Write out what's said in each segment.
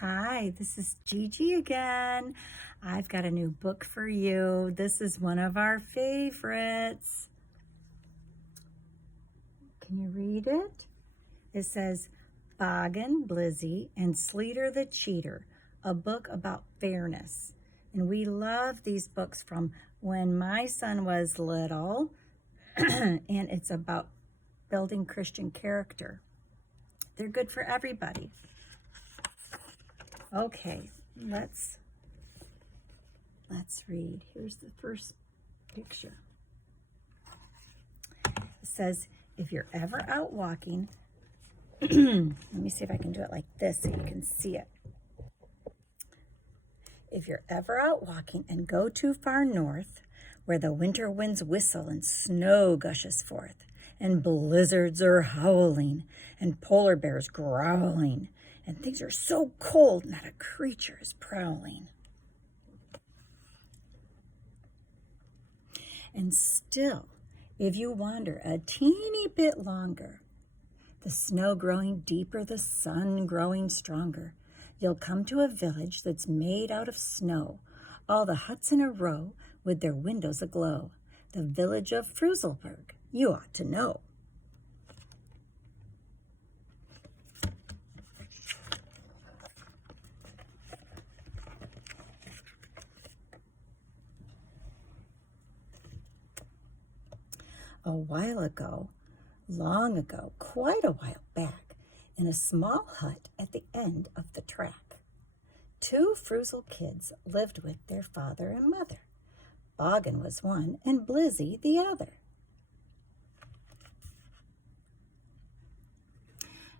Hi, this is GiGi again. I've got a new book for you. This is one of our favorites. Can you read it? It says, Boggin, Blizzy, and Sleeter the Cheater, a book about fairness. And we love these books from when my son was little, and it's about building Christian character. They're good for everybody. Okay, let's read. Here's the first picture. It says, if you're ever out walking, let me see if I can do it like this so you can see it. If you're ever out walking and go too far north, where the winter winds whistle and snow gushes forth, and blizzards are howling, and polar bears growling, and things are so cold not a creature is prowling. And still, if you wander a teeny bit longer, the snow growing deeper, the sun growing stronger, you'll come to a village that's made out of snow, all the huts in a row with their windows aglow. The village of Fruzelberg, you ought to know. A while ago, long ago, quite a while back, in a small hut at the end of the track, two Fruzel kids lived with their father and mother. Boggin was one and Blizzy the other.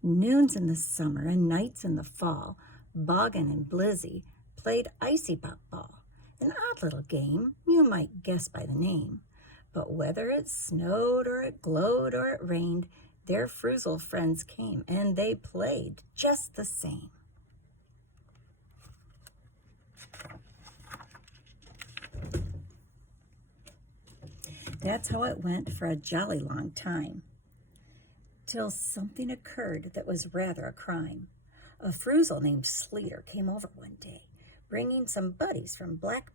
Noons in the summer and nights in the fall, Boggin and Blizzy played icy ball, an odd little game you might guess by the name. But whether it snowed or it glowed or it rained, their Fruzel friends came and they played just the same. That's how it went for a jolly long time, till something occurred that was rather a crime. A Fruzel named Sleeter came over one day, bringing some buddies from Black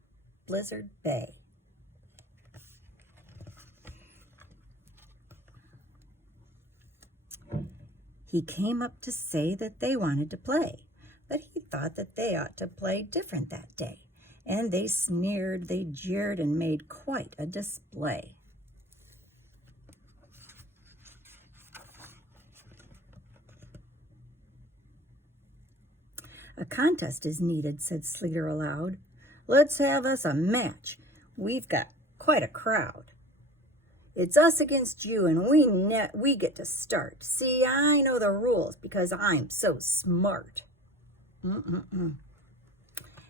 Blizzard Bay. He came up to say that they wanted to play, but he thought that they ought to play different that day, and they sneered, they jeered, and made quite a display. A contest is needed, said Sleeter aloud. Let's have us a match. We've got quite a crowd. It's us against you, and we get to start. See, I know the rules because I'm so smart. And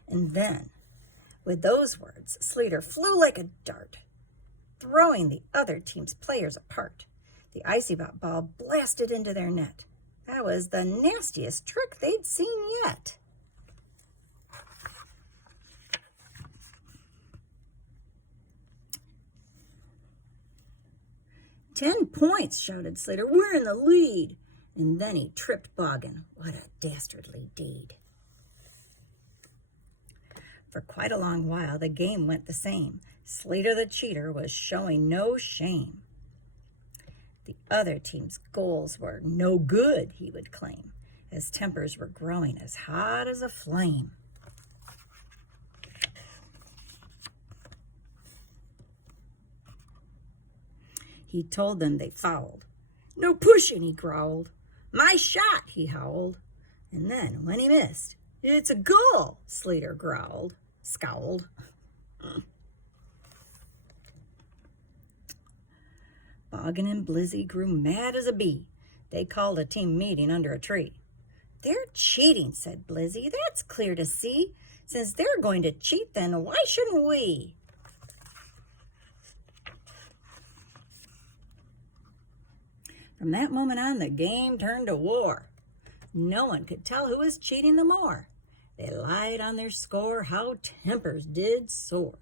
then, with those words, Sleeter flew like a dart, throwing the other team's players apart. The icy ball blasted into their net. That was the nastiest trick they'd seen yet. "10 points, shouted Sleeter. We're in the lead. And then he tripped Boggin. What a dastardly deed. For quite a long while, the game went the same. Sleeter the cheater was showing no shame. The other team's goals were no good, he would claim, as tempers were growing as hot as a flame. He told them they fouled. No pushing, he growled. My shot, he howled. And then, when he missed, it's a goal, Sleeter scowled. Boggin and Blizzy grew mad as a bee. They called a team meeting under a tree. They're cheating, said Blizzy. That's clear to see. Since they're going to cheat, then why shouldn't we? From that moment on, the game turned to war. No one could tell who was cheating the more. They lied on their score, how tempers did soar.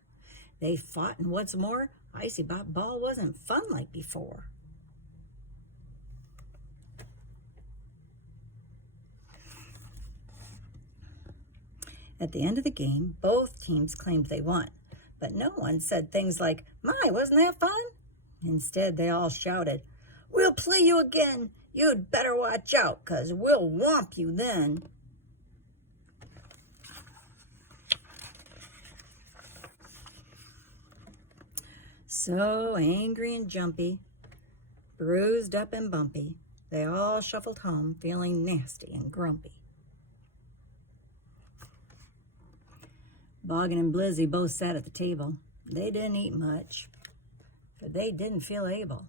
They fought, and what's more, icy ball wasn't fun like before. At the end of the game, both teams claimed they won, but no one said things like, "My, wasn't that fun?" Instead, they all shouted, "We'll play you again. You'd better watch out, 'cause we'll whomp you then." So angry and jumpy, bruised up and bumpy, they all shuffled home feeling nasty and grumpy. Boggin and Blizzy both sat at the table. They didn't eat much, for they didn't feel able.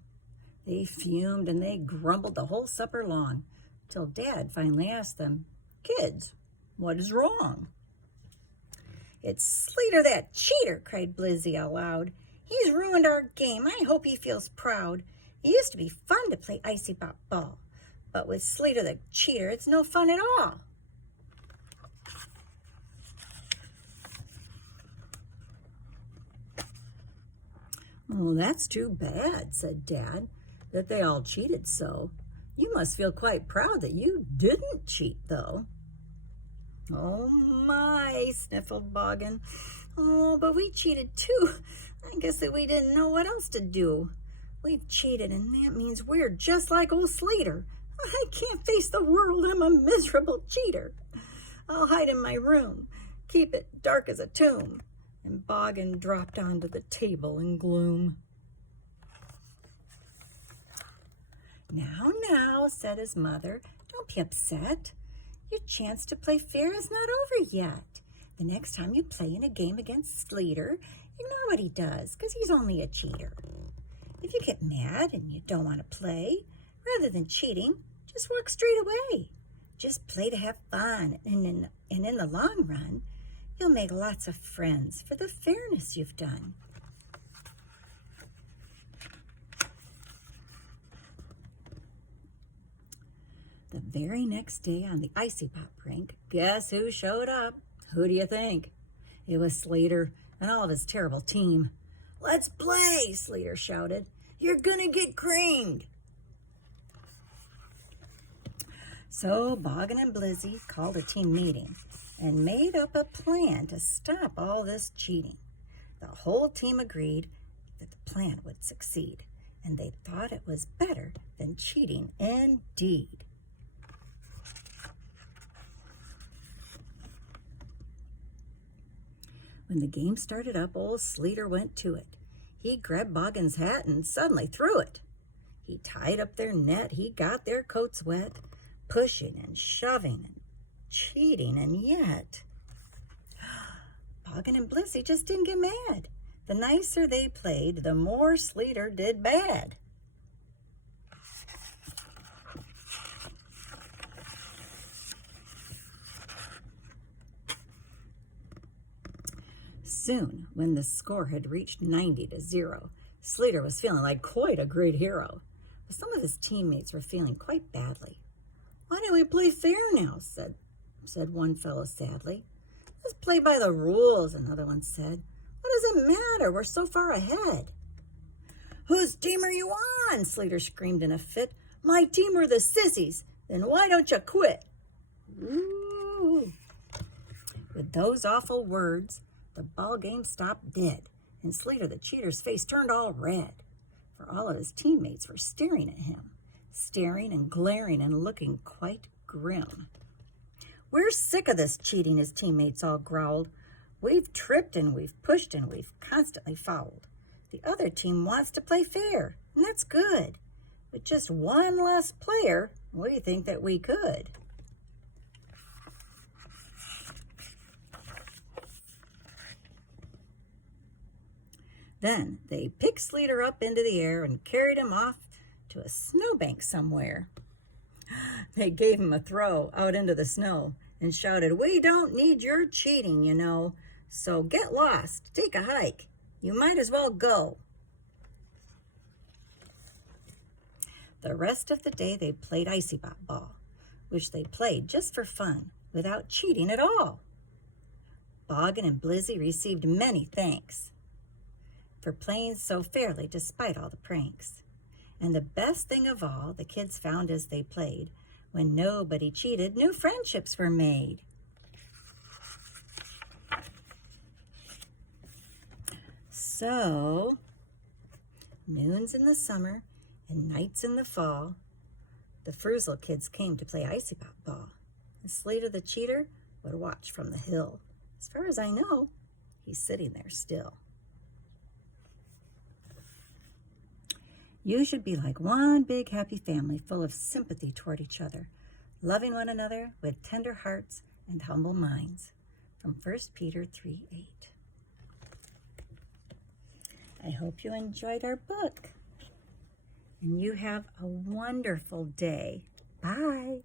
They fumed and they grumbled the whole supper long, till Dad finally asked them, "Kids, what is wrong?" "It's Sleeter, that cheater," cried Blizzy out loud. "He's ruined our game. I hope he feels proud. It used to be fun to play icy pop ball, but with Sleeter the cheater, it's no fun at all." "Oh, that's too bad," said Dad, "that they all cheated so. You must feel quite proud that you didn't cheat, though." "Oh, my," sniffled Boggin. "Oh, but we cheated, too. I guess that we didn't know what else to do. We've cheated, and that means we're just like old Sleeter. I can't face the world. I'm a miserable cheater. I'll hide in my room, keep it dark as a tomb." And Boggin dropped onto the table in gloom. Now," said his mother, "don't be upset. Your chance to play fair is not over yet. The next time you play in a game against Sleeter, ignore what he does, 'cause he's only a cheater. If you get mad and you don't want to play, rather than cheating, just walk straight away. Just play to have fun, and in the long run, you'll make lots of friends for the fairness you've done." The very next day on the icy pop rink, guess who showed up? Who do you think? It was Sleeter and all of his terrible team. "Let's play," Sleeter shouted. "You're gonna get creamed." So Boggin and Blizzy called a team meeting and made up a plan to stop all this cheating. The whole team agreed that the plan would succeed, and they thought it was better than cheating indeed. When the game started up, old Sleeter went to it. He grabbed Boggin's hat and suddenly threw it. He tied up their net, he got their coats wet, pushing and shoving and cheating, and yet Boggin and Blizzy just didn't get mad. The nicer they played, the more Sleeter did bad. Soon, when the score had reached 90-0, Sleeter was feeling like quite a great hero, but some of his teammates were feeling quite badly. "Why don't we play fair now?" said one fellow sadly. "Let's play by the rules," another one said. "What does it matter? We're so far ahead." "Whose team are you on?" Sleeter screamed in a fit. "My team are the sissies. Then why don't you quit?" Ooh. With those awful words, the ball game stopped dead, and Sleeter the cheater's face turned all red, for all of his teammates were staring at him, staring and glaring and looking quite grim. "We're sick of this cheating," his teammates all growled. "We've tripped and we've pushed and we've constantly fouled. The other team wants to play fair, and that's good. With just one less player, we think that we could." Then they picked Sleeter up into the air and carried him off to a snowbank somewhere. They gave him a throw out into the snow and shouted, "We don't need your cheating, you know. So get lost, take a hike. You might as well go." The rest of the day they played icy pop ball, which they played just for fun, without cheating at all. Boggin and Blizzy received many thanks for playing so fairly despite all the pranks. And the best thing of all, the kids found as they played, when nobody cheated, new friendships were made. So, noons in the summer and nights in the fall, the Frusel kids came to play icy pop ball. And Sleeter the cheater would watch from the hill. As far as I know, he's sitting there still. You should be like one big happy family full of sympathy toward each other, loving one another with tender hearts and humble minds. From 1 Peter 3:8. I hope you enjoyed our book. And you have a wonderful day. Bye.